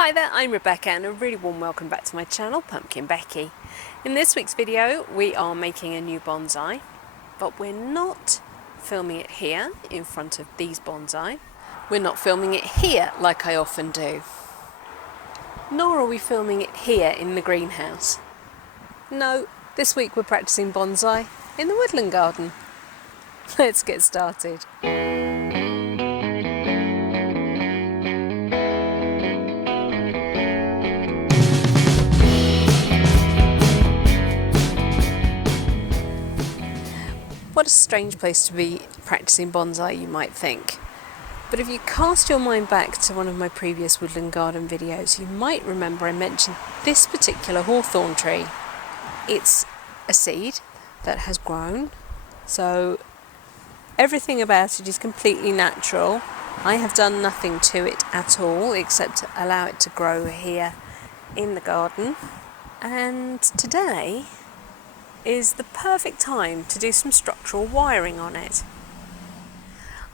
Hi there, I'm Rebecca and a really warm welcome back to my channel, PumpkinBecki. In this week's video we are making a new bonsai, but we're not filming it here in front of these bonsai. We're not filming it here like I often do. Nor are we filming it here in the greenhouse. No, this week we're practicing bonsai in the woodland garden. Let's get started. What a strange place to be practicing bonsai, you might think. But if you cast your mind back to one of my previous woodland garden videos, you might remember I mentioned this particular hawthorn tree. It's a seed that has grown, so everything about it is completely natural. I have done nothing to it at all except to allow it to grow here in the garden. And today is the perfect time to do some structural wiring on it.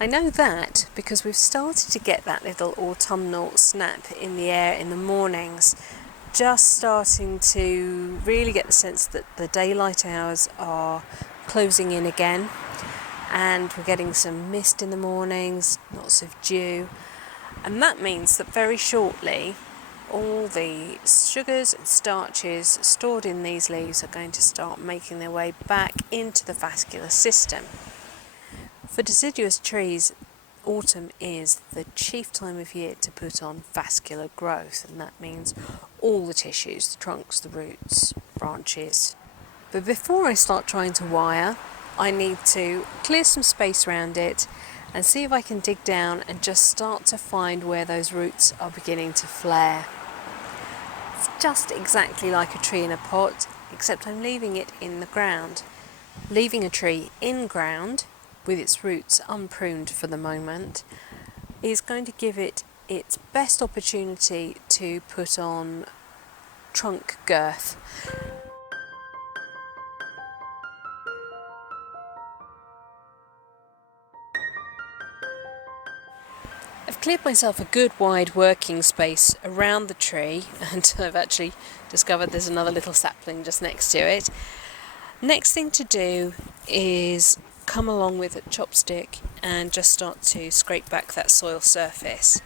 I know that because we've started to get that little autumnal snap in the air in the mornings, just starting to really get the sense that the daylight hours are closing in again, and we're getting some mist in the mornings, lots of dew, and that means that very shortly all the sugars and starches stored in these leaves are going to start making their way back into the vascular system. For deciduous trees, autumn is the chief time of year to put on vascular growth, and that means all the tissues, the trunks, the roots, branches. But before I start trying to wire, I need to clear some space around it and see if I can dig down and just start to find where those roots are beginning to flare. It's just exactly like a tree in a pot, except I'm leaving it in the ground. Leaving a tree in ground with its roots unpruned for the moment is going to give it its best opportunity to put on trunk girth. I've cleared myself a good wide working space around the tree, and I've actually discovered there's another little sapling just next to it. Next thing to do is come along with a chopstick and just start to scrape back that soil surface.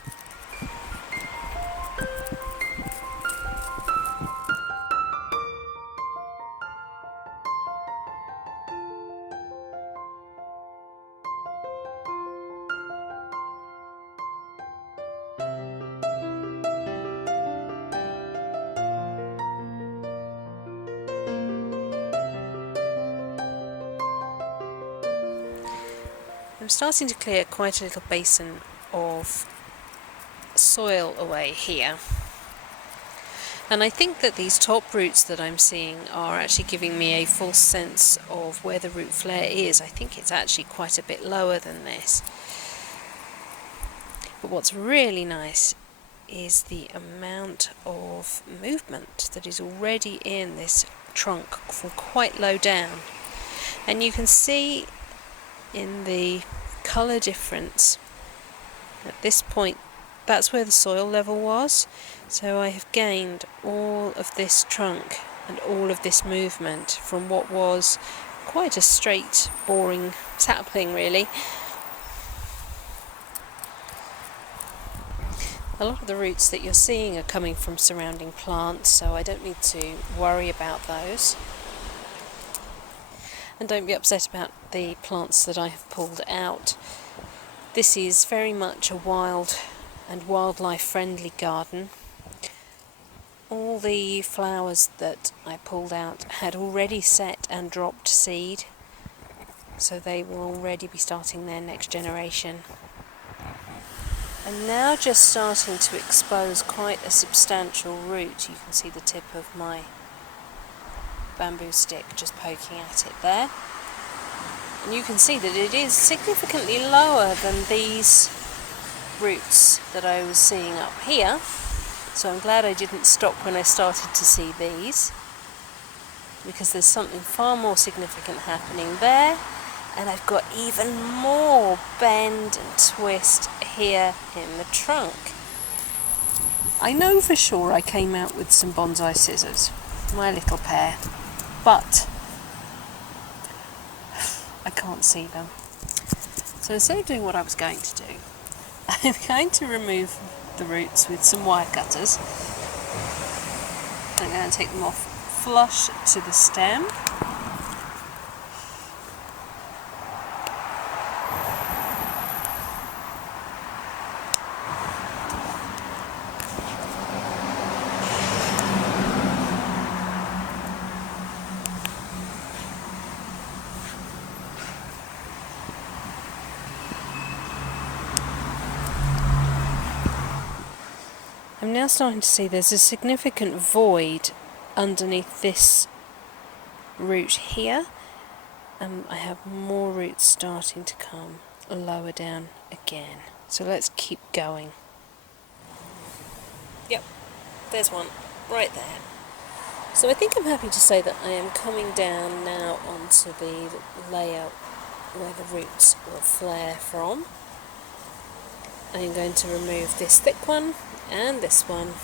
I'm starting to clear quite a little basin of soil away here, and I think that these top roots that I'm seeing are actually giving me a false sense of where the root flare is. I think it's actually quite a bit lower than this. But what's really nice is the amount of movement that is already in this trunk from quite low down, and you can see in the colour difference at this point that's where the soil level was, so I have gained all of this trunk and all of this movement from what was quite a straight, boring sapling really. A lot of the roots that you're seeing are coming from surrounding plants, so I don't need to worry about those. And don't be upset about the plants that I have pulled out. This is very much a wild and wildlife friendly garden. All the flowers that I pulled out had already set and dropped seed, so they will already be starting their next generation. I'm now just starting to expose quite a substantial root. You can see the tip of my bamboo stick just poking at it there, and you can see that it is significantly lower than these roots that I was seeing up here, so I'm glad I didn't stop when I started to see these, because there's something far more significant happening there. And I've got even more bend and twist here in the trunk. I know for sure I came out with some bonsai scissors, my little pair, but I can't see them. So instead of doing what I was going to do, I'm going to remove the roots with some wire cutters. I'm going to take them off flush to the stem. I'm now starting to see there's a significant void underneath this root here. I have more roots starting to come lower down again. So let's keep going. Yep, there's one right there. So I think I'm happy to say that I am coming down now onto the layer where the roots will flare from. I'm going to remove this thick one and this one.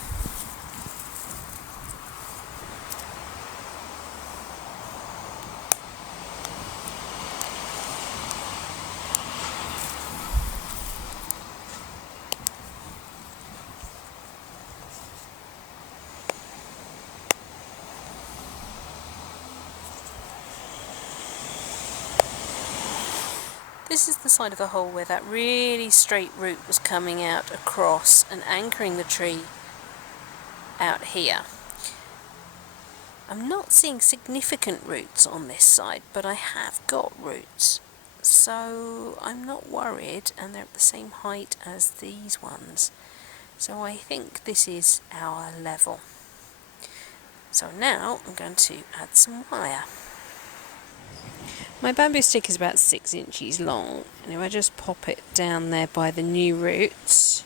This is the side of the hole where that really straight root was coming out across and anchoring the tree out here. I'm not seeing significant roots on this side, but I have got roots, so I'm not worried, and they're at the same height as these ones. So I think this is our level. So now I'm going to add some wire. My bamboo stick is about 6 inches long, and if I just pop it down there by the new roots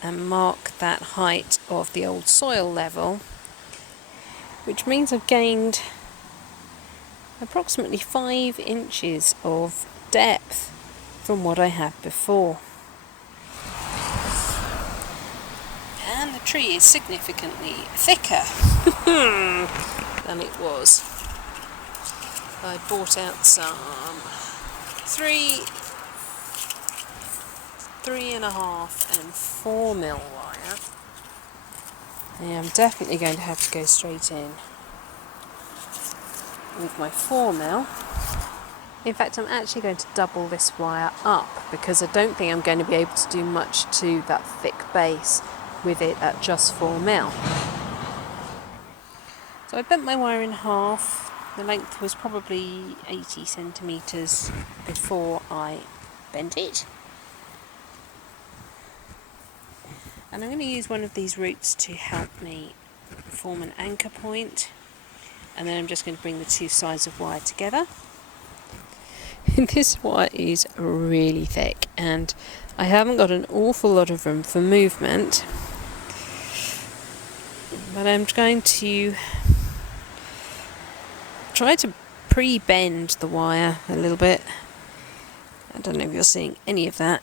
and mark that height of the old soil level, which means I've gained approximately 5 inches of depth from what I had before. And the tree is significantly thicker than it was. I bought out some 3.5 and 4 mil wire. Yeah, I'm definitely going to have to go straight in with my 4 mil. In fact, I'm actually going to double this wire up because I don't think I'm going to be able to do much to that thick base with it at just 4 mil. So I bent my wire in half. The length was probably 80 centimetres before I bent it. And I'm going to use one of these roots to help me form an anchor point. And then I'm just going to bring the two sides of wire together. This wire is really thick and I haven't got an awful lot of room for movement. But I'm going to try to pre-bend the wire a little bit. I don't know if you're seeing any of that.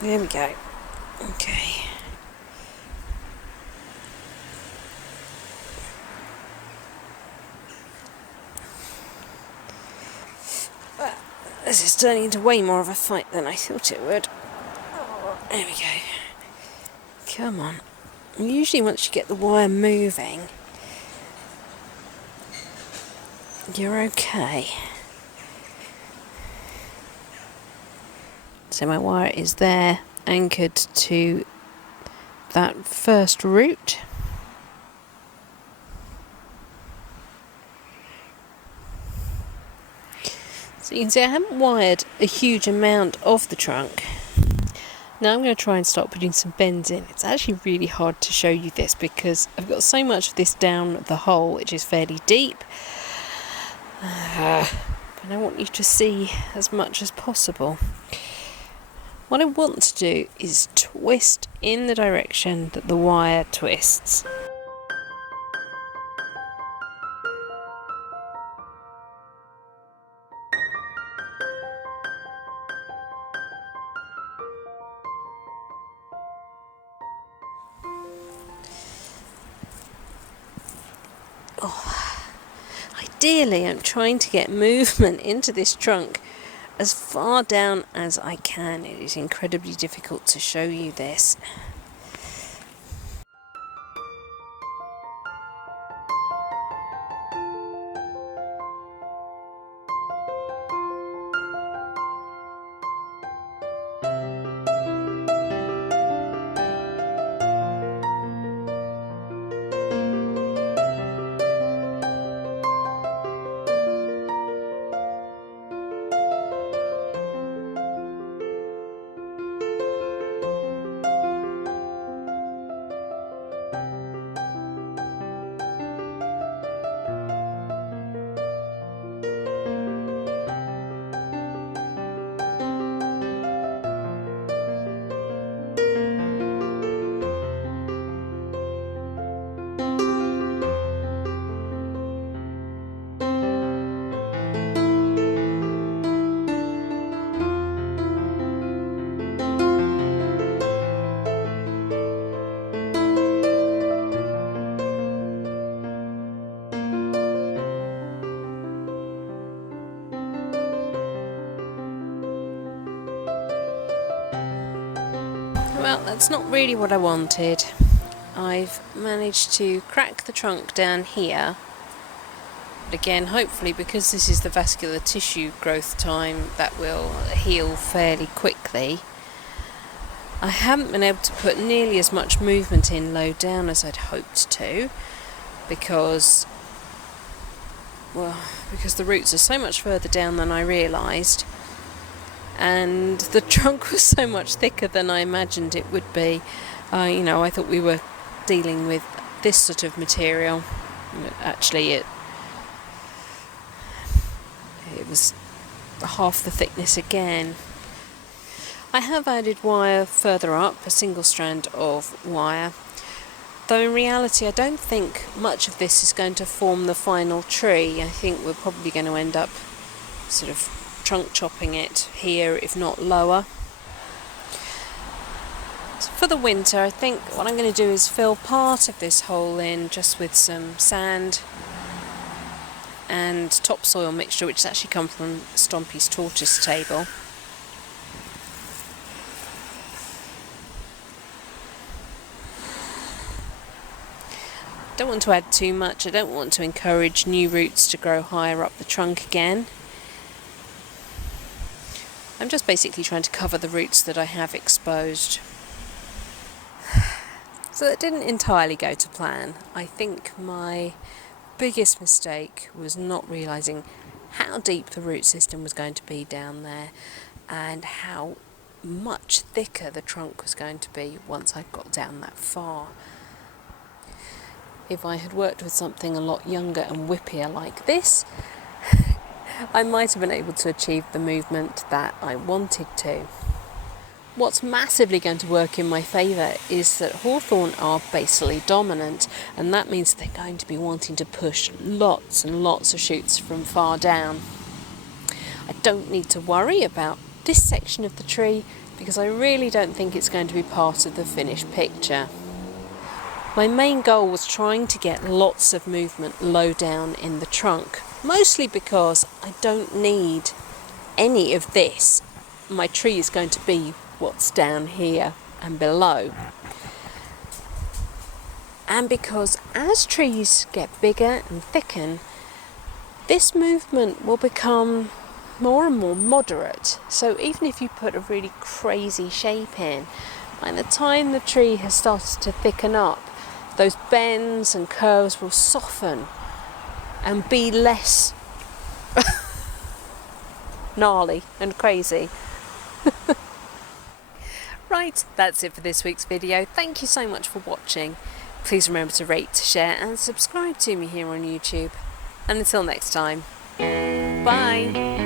There we go. Okay. Well, this is turning into way more of a fight than I thought it would. There we go. Come on. Usually once you get the wire moving, you're okay. So my wire is there, anchored to that first root. So you can see I haven't wired a huge amount of the trunk. Now I'm going to try and start putting some bends in. It's actually really hard to show you this because I've got so much of this down the hole, which is fairly deep. But I want you to see as much as possible. What I want to do is twist in the direction that the wire twists. Ideally, I'm trying to get movement into this trunk as far down as I can. It is incredibly difficult to show you this. Well, that's not really what I wanted. I've managed to crack the trunk down here. But again, hopefully, because this is the vascular tissue growth time, that will heal fairly quickly. I haven't been able to put nearly as much movement in low down as I'd hoped to, because the roots are so much further down than I realised. And the trunk was so much thicker than I imagined it would be. I thought we were dealing with this sort of material. Actually, it was half the thickness again. I have added wire further up, a single strand of wire. Though in reality, I don't think much of this is going to form the final tree. I think we're probably going to end up sort of trunk chopping it here, if not lower. So for the winter, I think what I'm going to do is fill part of this hole in just with some sand and topsoil mixture, which has actually come from Stompy's tortoise table. Don't want to add too much. I don't want to encourage new roots to grow higher up the trunk again. I'm just basically trying to cover the roots that I have exposed. So that didn't entirely go to plan. I think my biggest mistake was not realising how deep the root system was going to be down there and how much thicker the trunk was going to be once I got down that far. If I had worked with something a lot younger and whippier like this, I might have been able to achieve the movement that I wanted to. What's massively going to work in my favour is that Hawthorn are basally dominant, and that means they're going to be wanting to push lots and lots of shoots from far down. I don't need to worry about this section of the tree because I really don't think it's going to be part of the finished picture. My main goal was trying to get lots of movement low down in the trunk, mostly because I don't need any of this. My tree is going to be what's down here and below. And because as trees get bigger and thicken, this movement will become more and more moderate. So even if you put a really crazy shape in, by the time the tree has started to thicken up, those bends and curves will soften and be less gnarly and crazy. Right, that's it for this week's video. Thank you so much for watching. Please remember to rate, share and subscribe to me here on YouTube. And until next time, bye!